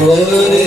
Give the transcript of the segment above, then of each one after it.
Hare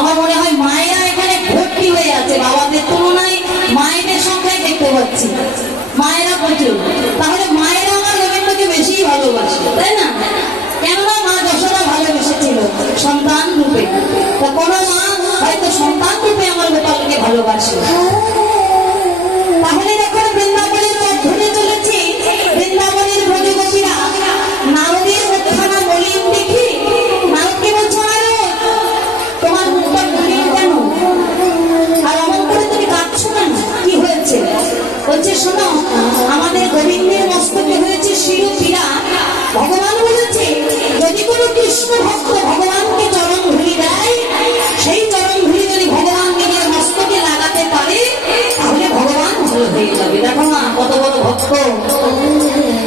আমার মনে হয় মায়েরা এখানে ভর্তি হয়ে আছে, বাবাদের তুলনায় মায়েদের সংখ্যায় দেখতে পাচ্ছি মায়েরা প্রচুর। তাহলে মায়েরা আমার গোবিন্দকে বেশি ভালোবাসে, তাই না? কেননা মা যশোদা ভালোবেসেছিল সন্তান রূপে, তা কোনো মা হয়তো সন্তান রূপে আমার গোপালকে ভালোবাসে। তাহলে যখন বৃন্দাবনের পথ ধরে চলেছি, বৃন্দাবনের ব্রজগোপীরা নারদের মুখখানা মলিন দেখি নারদকে বলছে, তোমার মুখটা মলিন কেন, আর অমন করে তুমি কাঁদছো কেন, কি হয়েছে? বলছে, শোনো, আমাদের গোবিন্দের মস্তকে হয়েছে শিরোপীড়া। ভগবান বলেছে যদি কোনো কৃষ্ণ ভক্ত ভগবানকে চরণ ধুলি দেয়, সেই চরণ ধুলি যদি ভগবান নিজের মস্তকে লাগাতে পারে তাহলে ভগবান ভালো হয়ে যাবে। দেখো না কত বড় ভক্ত,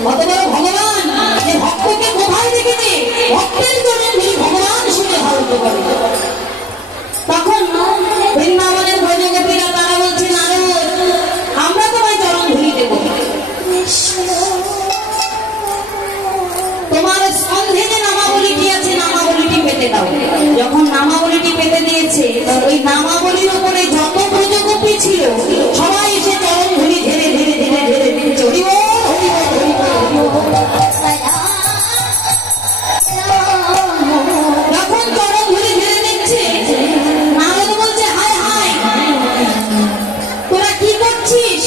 কত বড় ভগবান, যে ভক্তকে কোথায় রেখেছে, ভক্তের চরণ ধুলি ভগবান শুনে ভালো করে। তখন বৃন্দাবনের ব্রজগোপীরা তারা বলছে, নারদ, আমরা তোমায় চরণ ধুলি দেব, তোমার স্কন্ধে যে নামাবলীটি আছে নামাবলীটি পেতে দাও। যখন নামাবলীটি পেতে দিয়েছে, ওই নামাবলীর উপরে যত ব্রজগোপী ছিল সবাই এসে চরণ ধুলি ধীরে ধীরে ধীরে ধীরে দিচ্ছে। যখন চরণ ধুলি ধীরে দিচ্ছে, নারদ বলছে, হায় হায়, তোরা কি করছিস?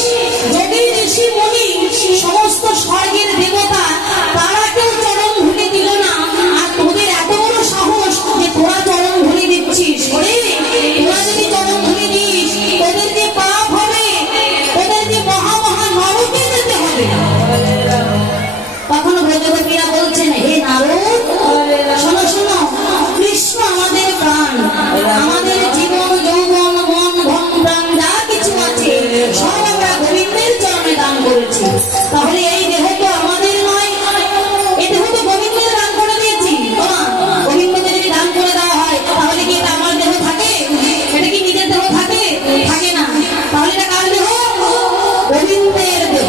যোগী ঋষি মুনি সমস্ত স্বর্গের দেবতা তারা কেউ চরণ ধুলি দিল না, আর তোদের এত বড় সাহস যে তোরা চরণ ধুলি দিচ্ছিস। ওরে, তোরা যদি চরণ ধুলি দিস তোদের যে পাপ হবে, তোদের যে মহা মহা নরকে যেতে হবে। তখন ব্রজগোপীরা বলছেন, হে নারদ, শোনো শোনো, কৃষ্ণ আমাদের প্রাণ, আমাদের জীবন যৌবন মন ধন প্রাণ যা কিছু আছে সব আমরা গোবিন্দের চরণে দান করেছি। তাহলে এই দেহ তো আমাদের নয়, এই দেহ তো গোবিন্দের দান করে দিয়েছি। গোবিন্দকে যদি দান করে দেওয়া হয় তাহলে কি এটা আমার দেহ থাকে? এটা কি নিজের দেহ থাকে? থাকে না। তাহলে এটা কার দেহ? গোবিন্দের দেহ।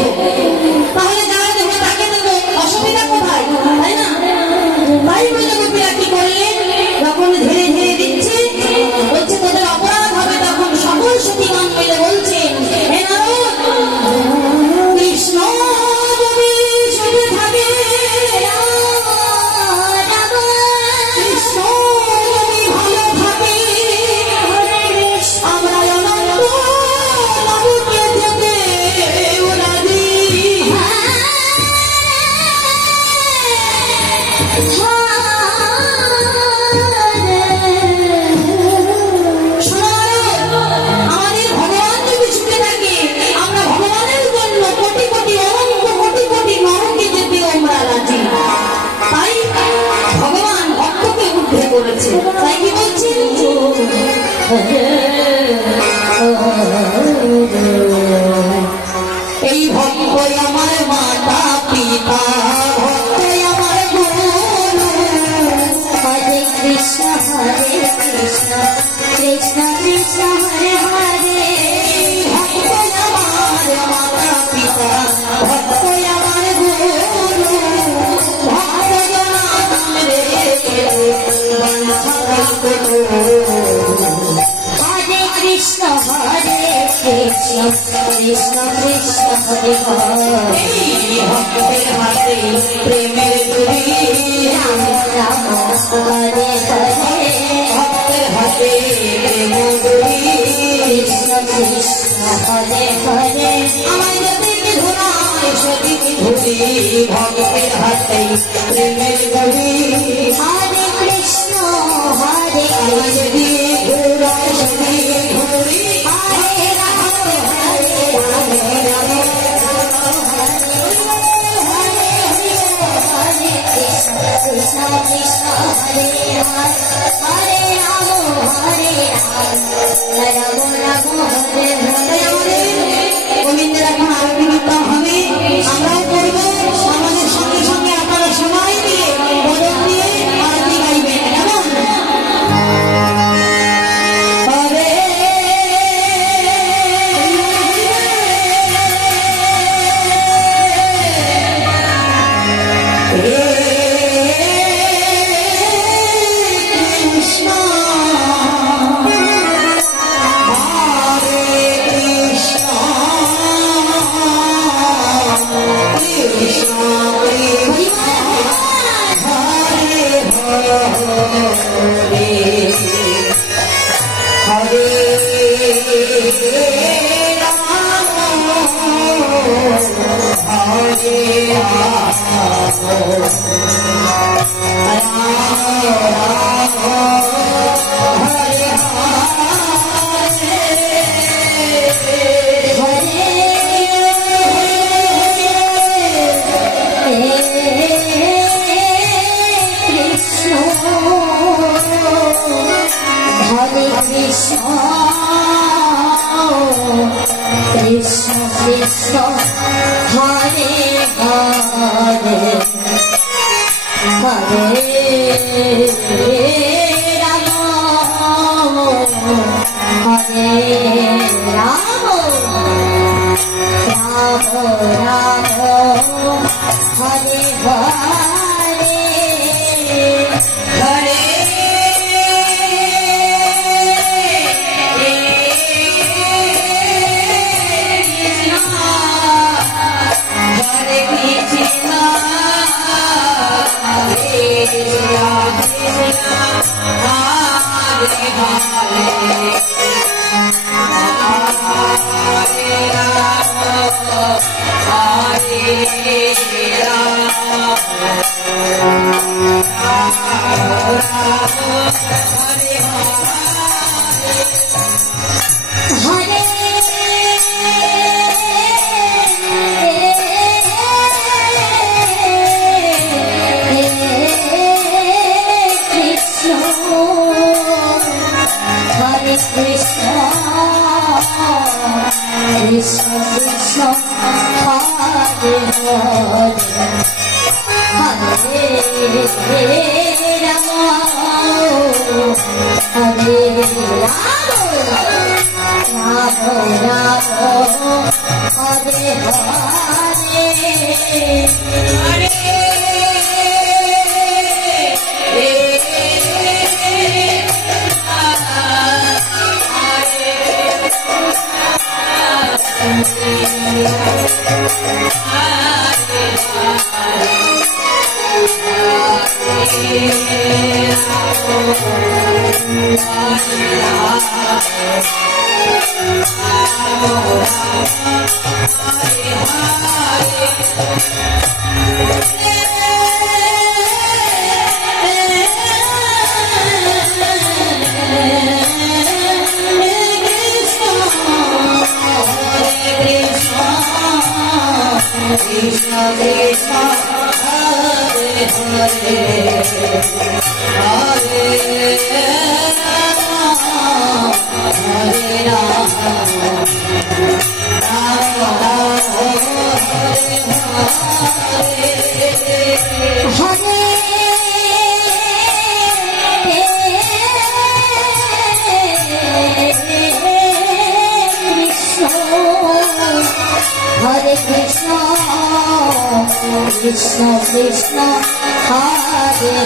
তাহলে যার দেহ তাকে দেব, অসুবিধা কোথায়, তাই না? তাই ব্রজগোপীরা কি করলেন, যখন ধীরে ধীরে দিচ্ছে বলছে তোদের অপরাধ হবে, তখন সকল সতীগণ মিলে বলছেন, হে নারদ, কৃষ্ণ যদি সুখে থাকে, কৃষ্ণ যদি ভালো থাকে, আমরা অনন্ত নরকে যেতে রাজি। আমাদের ভগবান যদি সুখে থাকে, আমরা ভগবানের জন্য কোটি কোটি অনন্ত কোটি কোটি নরকে যেতে আমরা রাজি। তাই ভগবান ভক্তকে উদ্ধার করেছে। তাই কি বলছেন, এই ভক্ত আমার মাতা পিতা, ভক্ত আমার গুরু, হরে কৃষ্ণ হরে কৃষ্ণ কৃষ্ণ কৃষ্ণ হরে হরে। ভক্ত আমার মাতা পিতা, ভক্ত আমার গুরু, ভক্ত জনার্দন রে বাঞ্ছা কল্পতরু। হরে কৃষ্ণ হরে কৃষ্ণ কৃষ্ণ কৃষ্ণ হরে হরে। ভক্তের হাতে প্রেমের ডুরি, রাম রাম হরে হরে। ভক্তের হাতে প্রেম ডুরি, কৃষ্ণ কৃষ্ণ হরে হরে। আমায় যেদিকে ঘুরায় সেদিকে ঘুরি, ভক্তের হাতে প্রেমের ডুরি। হরে কৃষ্ণ হরে, আমায় যেদিকে ঘুরায় সেদিকে ঘুরি। হরে রাম হরে রাম রাম কৃষ্ণ কৃষ্ণ হরে হরে, হরে রাম রাম রাম হরে হরে। গোবিন্দের এখন আরতি কীর্তন হবে, আমরাও করব। আমাদের সঙ্গে সঙ্গে আপনারা সময় দিয়ে বদল দিয়ে আরতি গাইবেন, কেমন? হরে Krishna Krishna Hare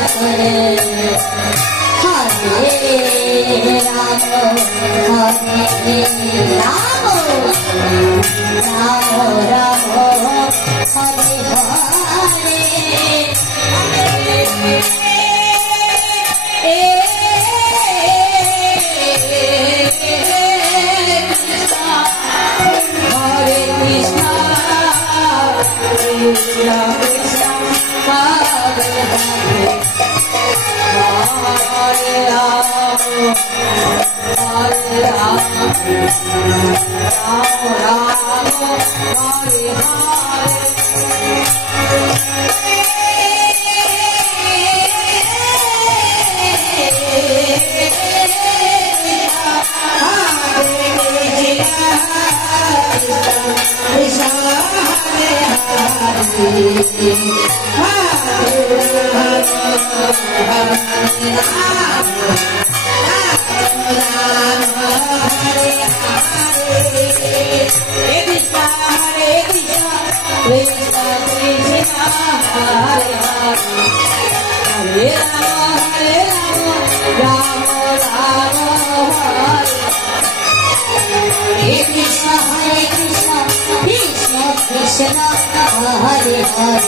Hare Hare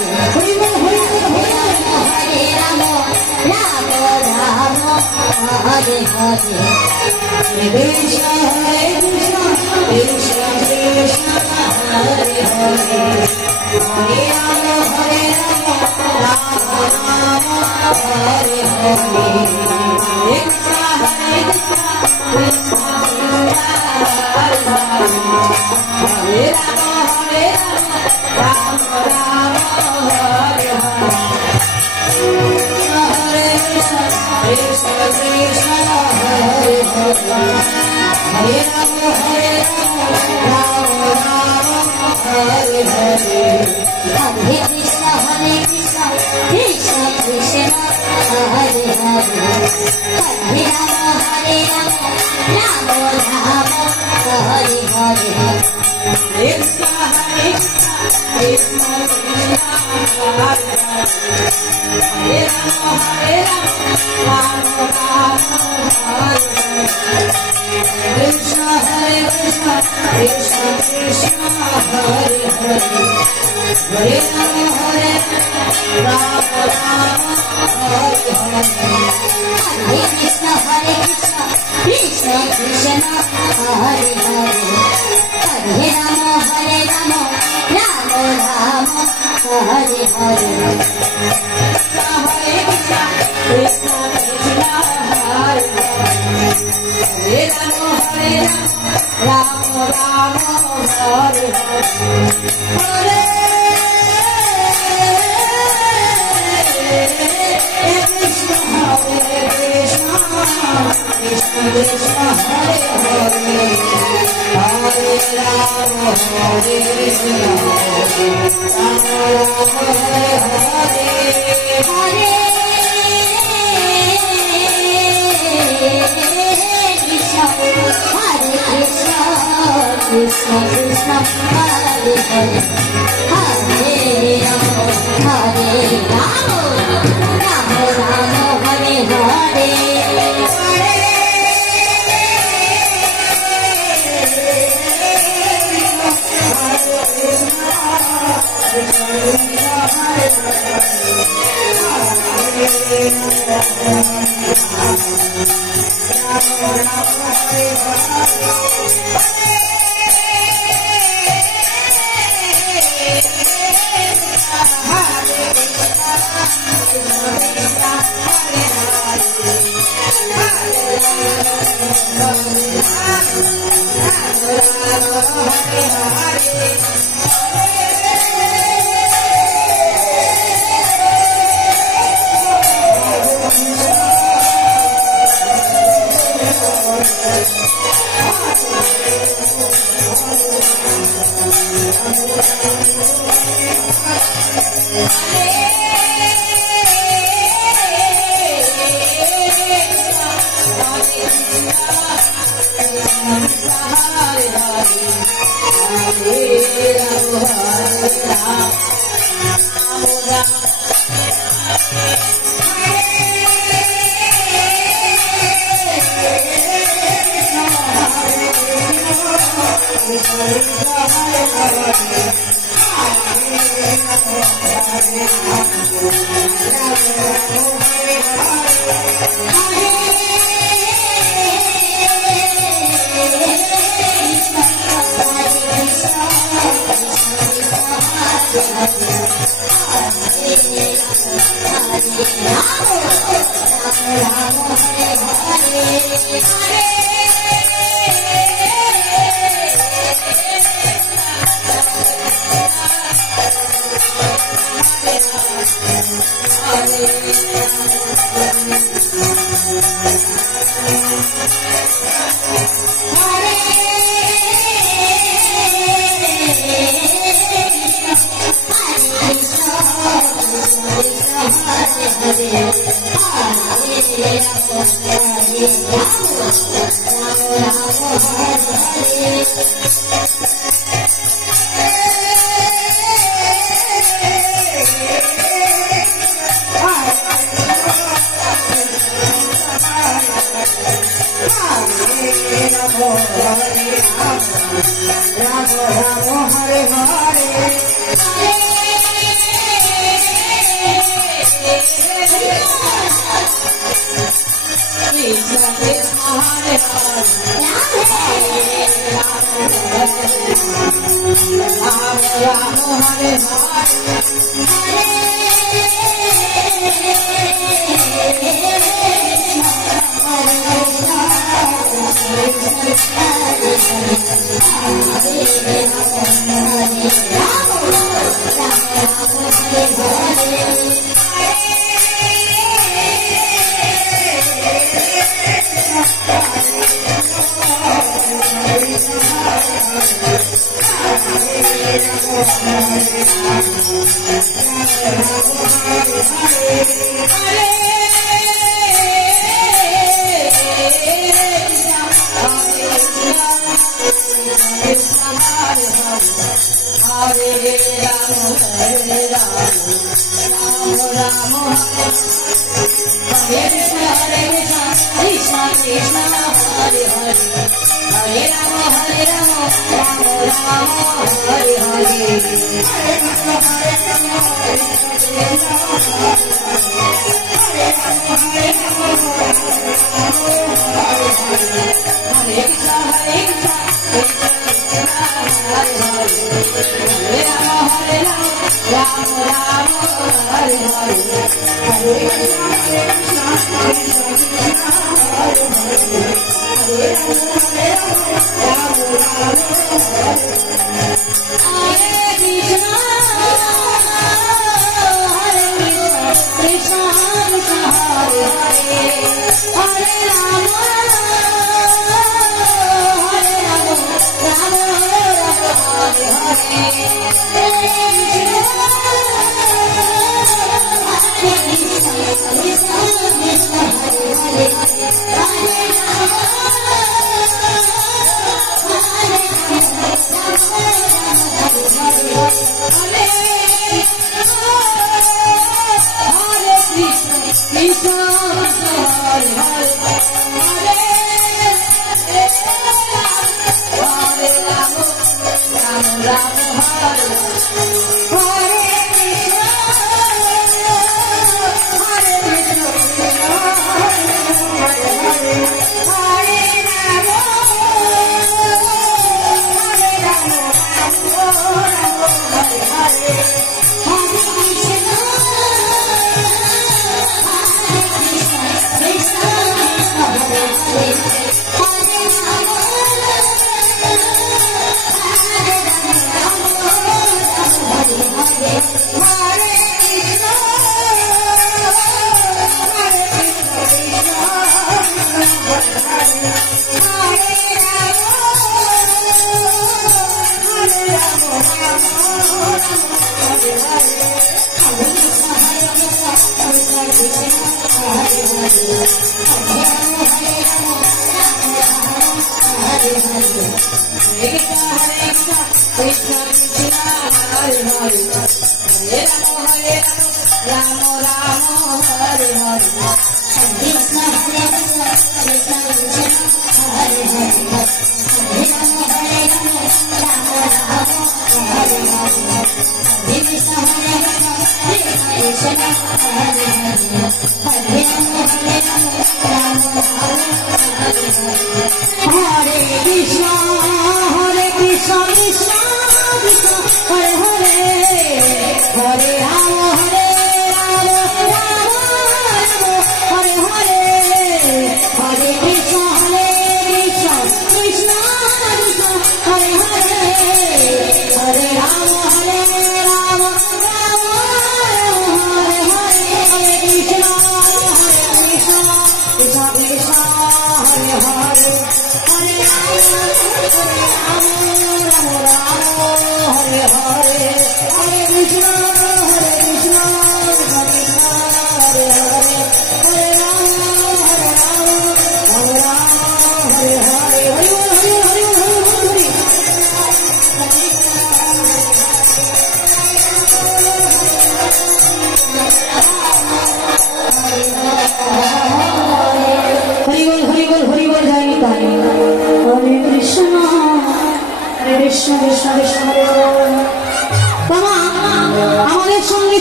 Hare Rama Rama Rama Hare Hare Krishna Krishna Krishna Krishna Hare Hare Hare Rama Rama Rama Hare Hare Krishna Krishna Krishna Hare Hare Hare Rama Rama Rama Hare Hare Krishna Krishna Krishna Hare Hare Hare Rama Rama Rama Hare Hare Hare Krishna Krishna Krishna Hare Hare Hare Rama Rama Rama Hare Hare Krishna Krishna Krishna Hare Hare Hare Rama Rama Hare Hare Krishna Krishna Krishna Krishna Hare Hare Hare Rama Rama Hare Hare Hare Krishna Krishna Krishna Hare Hare Hare Rama Rama Rama Hare Hare Hare Krishna Krishna Krishna Hare Hare Hare Rama Rama Rama Hare Hare Hare Krishna Krishna Krishna Hare Hare Hare Rama Hare Rama Rama Hare Hare Hare Krishna Krishna Krishna Hare Hare Hare Rama Rama Rama Hare Hare Hare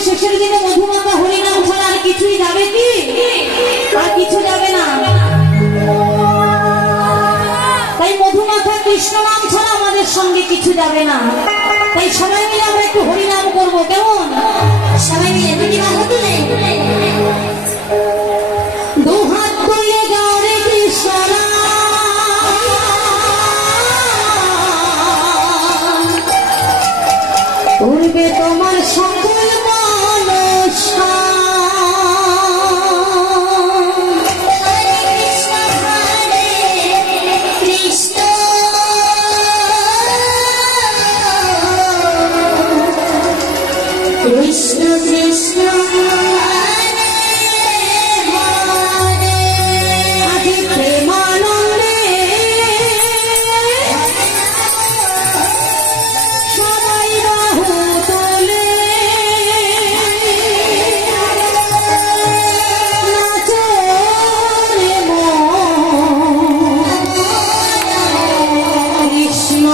শেষের দিনে মধুমাতা হরিনাম ছাড়া আর কিছুই যাবে কি? আর কিছু যাবে না। কৃষ্ণ নাম ছাড়া আমাদের সঙ্গে কিছু যাবে না। তাই সবাই মিলে আমরা একটু হরিনাম করবো, কেমন? সবাই মিলে দুটি বাহু তুলে দুহাত তুলে গাও রে কৃষ্ণ পূর্বে তোমার সকল মনসা। কৃষ্ণ কৃষ্ণ আদি প্রেমানন্দে সবাই বাহু তোলে নাচো রে মন কৃষ্ণ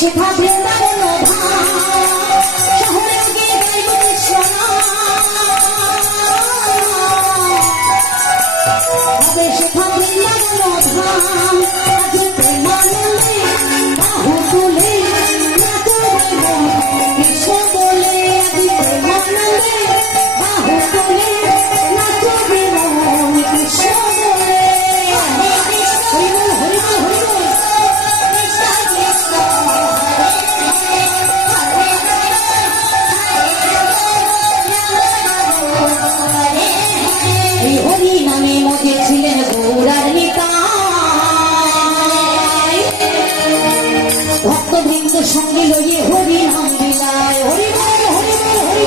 সেথা বৃন্দাবন শহরে গিয়ে গাইব কৃষ্ণ হবে সেথা বৃন্দাবন ধাম। আজ প্রেমানন্দে বাহু তুলে নাচো কৃষ্ণ বলে। আজ প্রেমানন্দে বাহু তুলে নাচো কৃষ্ণ বলে। ভক্তবৃন্দ সঙ্গে লইয়ে হরি নাম বিলায়। হরি বল হরি বল হরি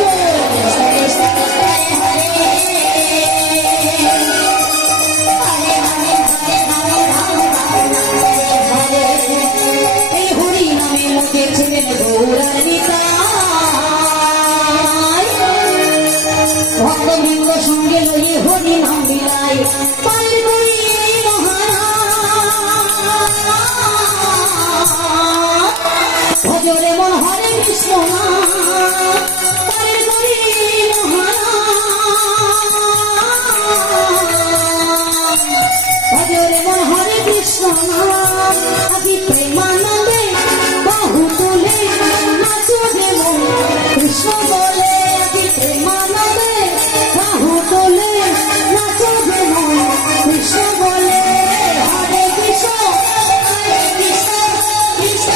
এই হরি নামে মুখে ছিলেন গৌরার নিতাই। ভক্তবৃন্দ সঙ্গে লইয়ে হরি নাম বিলায়। ভজরে মন হরে কৃষ্ণ ভজরে মন হরে কৃষ্ণ আদি প্রেমানন্দে বাহু তুলে নাচো যেমন কৃষ্ণ বলে। আদি প্রেমানন্দে বাহু তুলে নাচো যেমন কৃষ্ণ বলে। হরে কৃষ্ণ হরে কৃষ্ণ কৃষ্ণ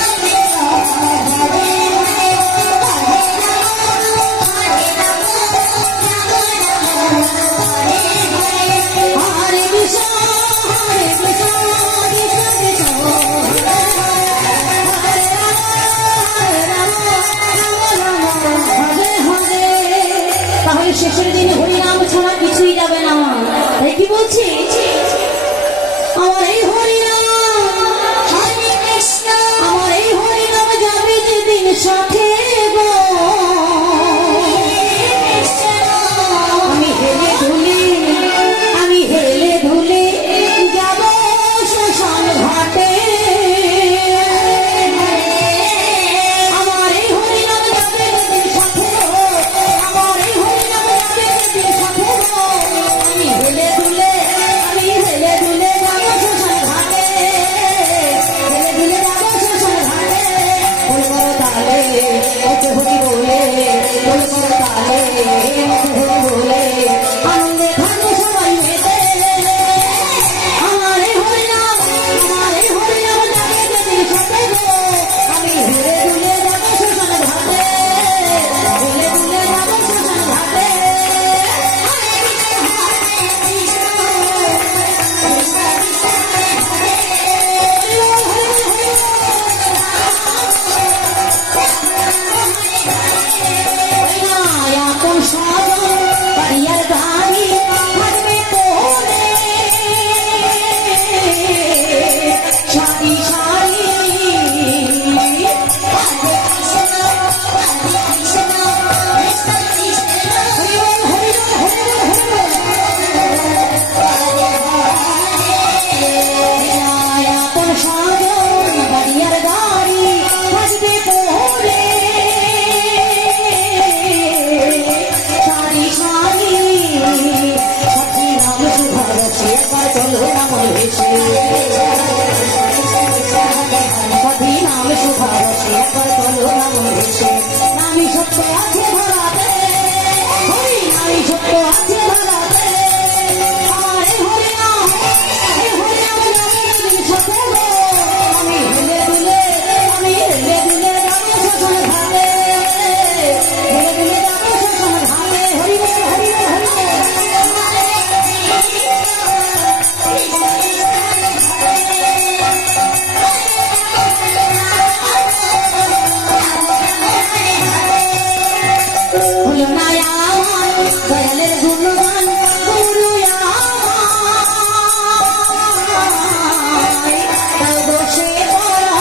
শেষের দিনে হরিনাম ছাড়া কিছুই যাবে না। তাই কি বলছি, আমার এই হরিনাম হরে কৃষ্ণ, আমার এই হরিনাম সতী নাম সুভাষে একবার চলো নাম এসে নামি সত্য আছে ধরাতে হরি নামি সত্য আছে ধরাতে আরে হরি নাম সাথে আমি হেলে দুলে যাবো শ্বশুর ঘাটে হেলে দুলে যাবো শ্বশুর ঘাটে হরি বল হরি বল হরি হলো না আমার দয়ালের গুণগান গুরু আমায় তাই বসে পড়া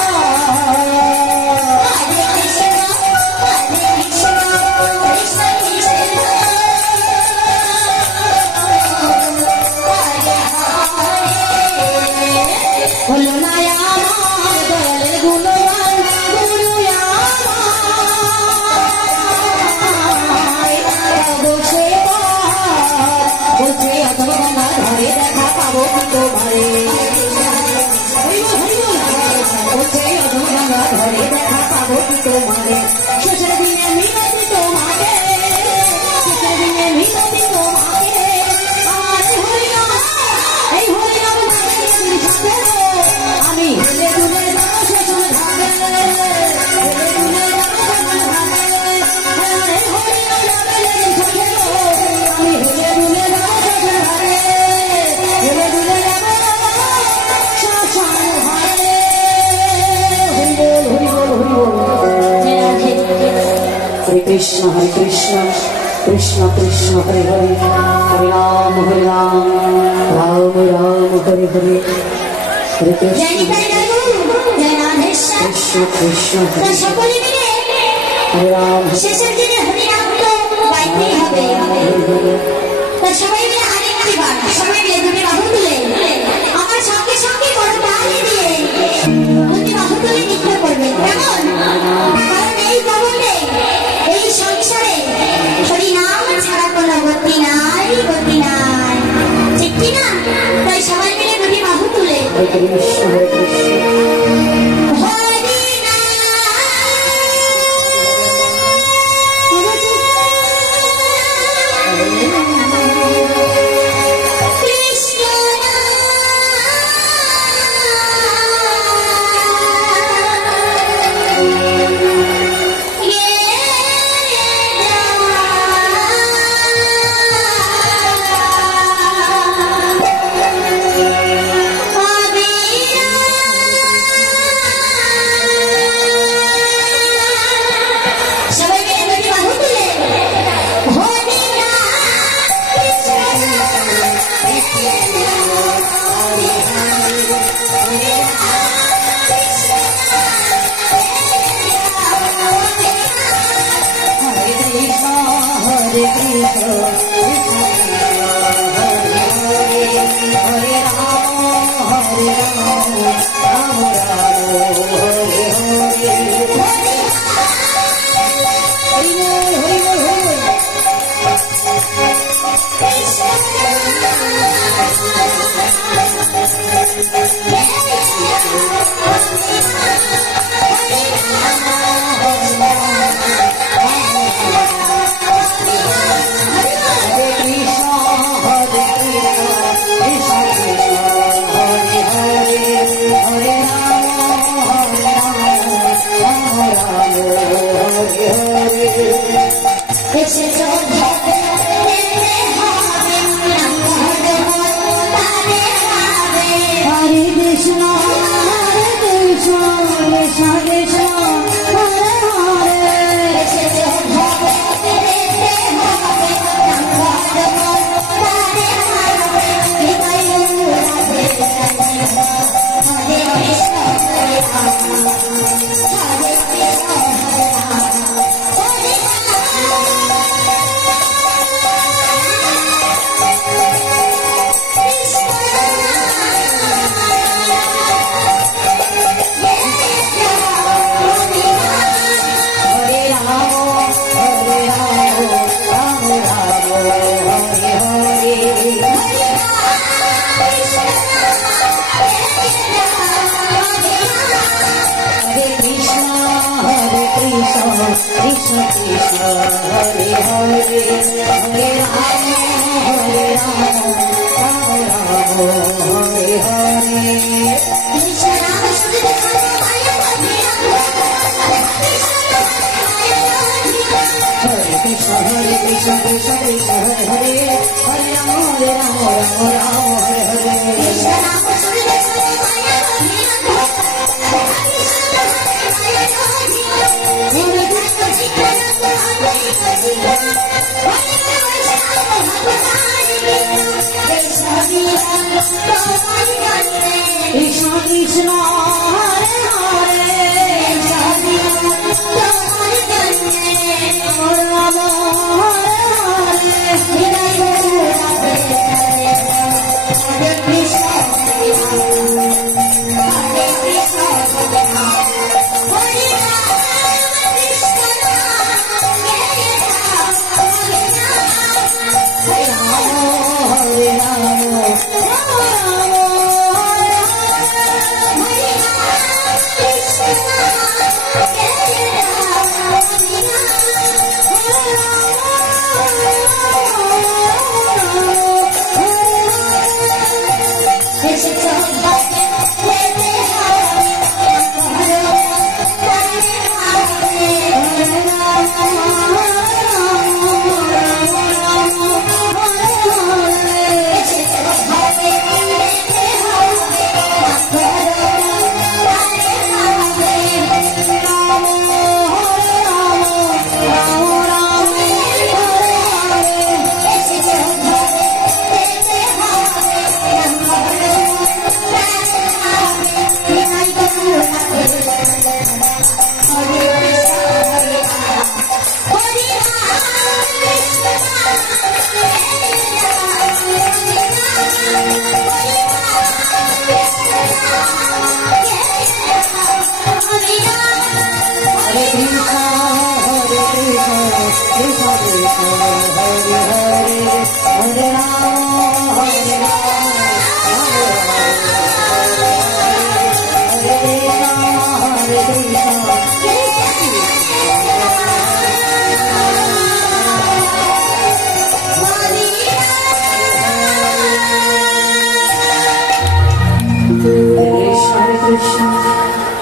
হলো না আমার দয়ালের গুণগান গুরু আমায় তাই বসে পড়া বলছে অথবা গঙ্গা ধরে দেখা পাবো কি তোমারে বলছে অথবা গঙ্গা ধরে দেখা পাবো কি তোমারে শেষের দিনে মিনতি তোমাকে শেষের দিনে মিনতি তোমাকে আমার হরিনাম এই হরিনাম আমি হেলে দুলে যাবো শ্বশুর ঘাটে হেলে দুলে যাবো শ্বশুর ঘাটে আরে হরিনাম আমি হেলে দুলে যাবো শ্বশুর ঘাটে হেলে দুলে যাবো শ্বশুর ঘাটে হরি বল হরি বল হরি বল জয় রাধে হরে কৃষ্ণ কৃষ্ণ কৃষ্ণ হরে হরে হরে রাম রাম রাম হরে হরে হরে কৃষ্ণ কৃষ্ণ কৃষ্ণ হরে হরে রাম শেষের দিনে হরিনাম তো গাইতেই হবে তা সবাই মিলে আরেকটি বার সবাই মিলে দুটি বাহু তুলে আমার সঙ্গে সঙ্গে করো তালি দিয়ে দুটি বাহু তুলে নৃত্য করবে কেমন কারণ এই জগতে এই সংসারে হরিনাম ছাড়া কোনো গতি নাই ঠিক কি না তাই সবাই মিলে দুটি বাহু তুলে হরে কৃষ্ণ হরে Krishna Krishna Krishna Hare Hare Hare Rama Hare Rama Rama Rama Hare Hare Krishna Rama Sudha Hare Krishna Krishna Krishna Hare Hare Hare Rama Rama Rama Hare Hare Krishna Rama Sudha Krishna Krishna Hare Hare Rama Hare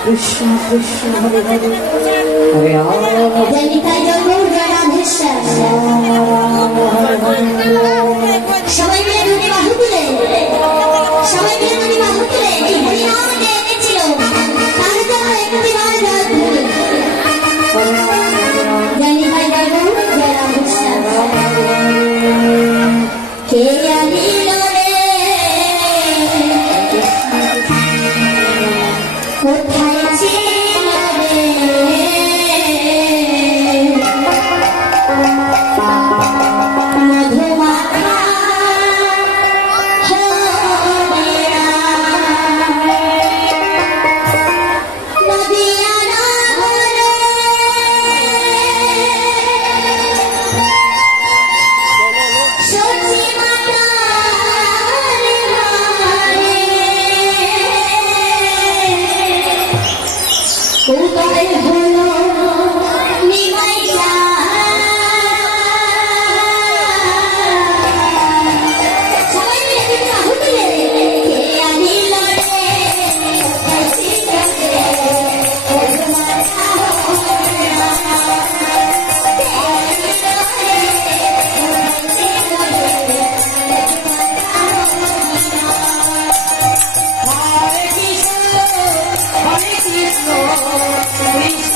Krishna Krishna Hare Hare Hare Rama Janita Jagur Radheshwar সবাই মিলে দুটি বাহু তুলে সবাই মিলে দুটি বাহু তুলে এই হরি নাম এনেছিল তার জন্য একটি বার জয় তুলে জানিতা জাgur Radheshwar কে আনিল রে কোথায় ছিল রে মধুমাখা নদিয়া নগরে সচি মাতার ঘরে উদয় হলো নিমাইয়া সবাই মিলে দুটি বাহু তুলে কে আনিল রে কোথায় ছিল রে মধুমাখা কে আনিল রে কোথায় ছিল রে Hare Krishna Krishna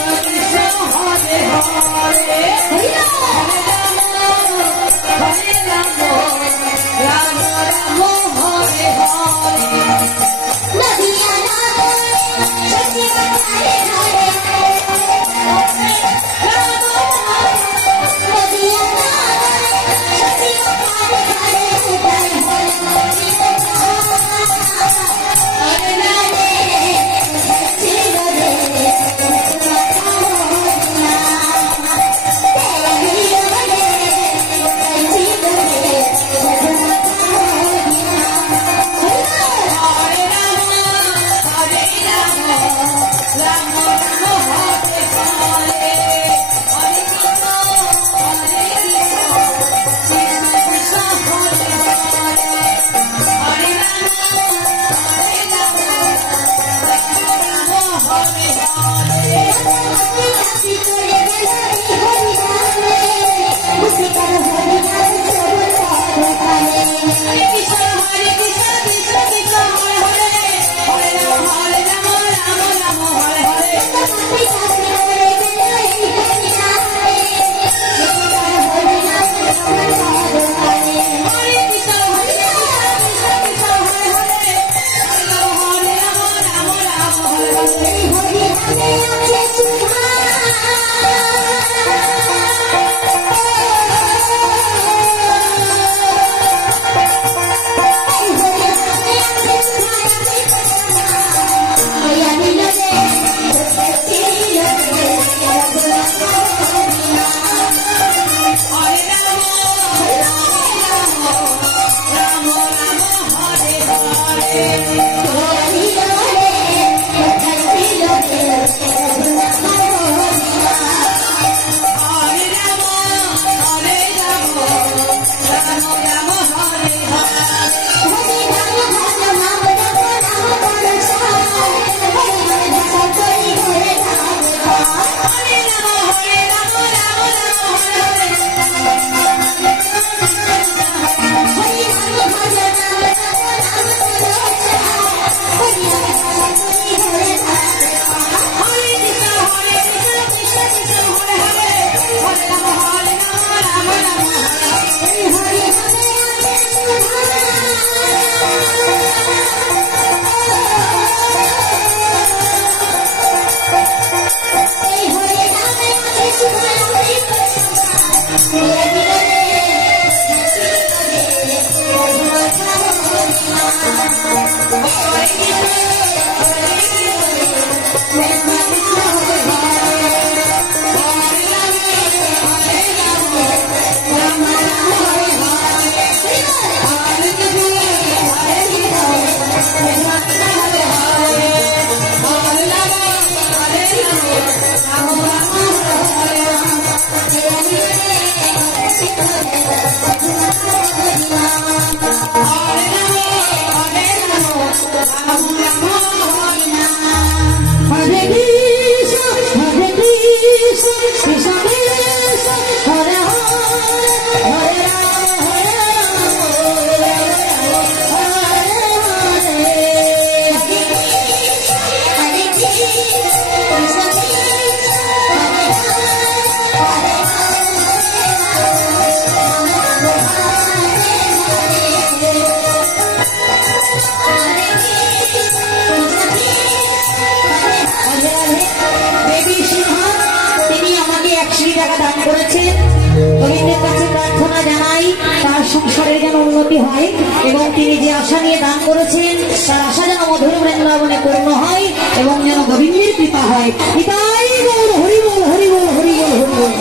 সংসারের যেন উন্নতি হয় এবং তিনি যে আশা নিয়ে দান করেছেন তার আশা যেন মধুর বৃন্দাবনে পূর্ণ হয় এবং যেন গোবিন্দের কৃপা হয়। পিতাই বল হরি বল হরি বল হরি বল হরি বল।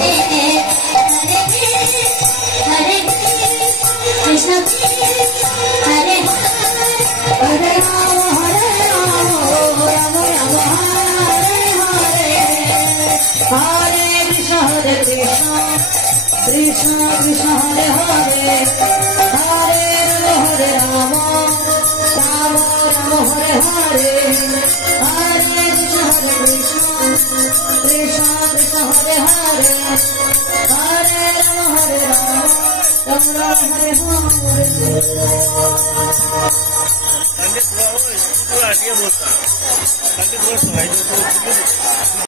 কৃষ্ণ হরে হরে রাম হরে রাম রাম রাম হরে হরে হরে কৃষ্ণ হরে কৃষ্ণ কৃষ্ণ কৃষ্ণ হরে হরে হরে রাম রাম রাম হরে হরে হরে কৃষ্ণ হরে কৃষ্ণ কৃষ্ণ কৃষ্ণ হরে হরে হরে রাম রাম রাম হরে হরে।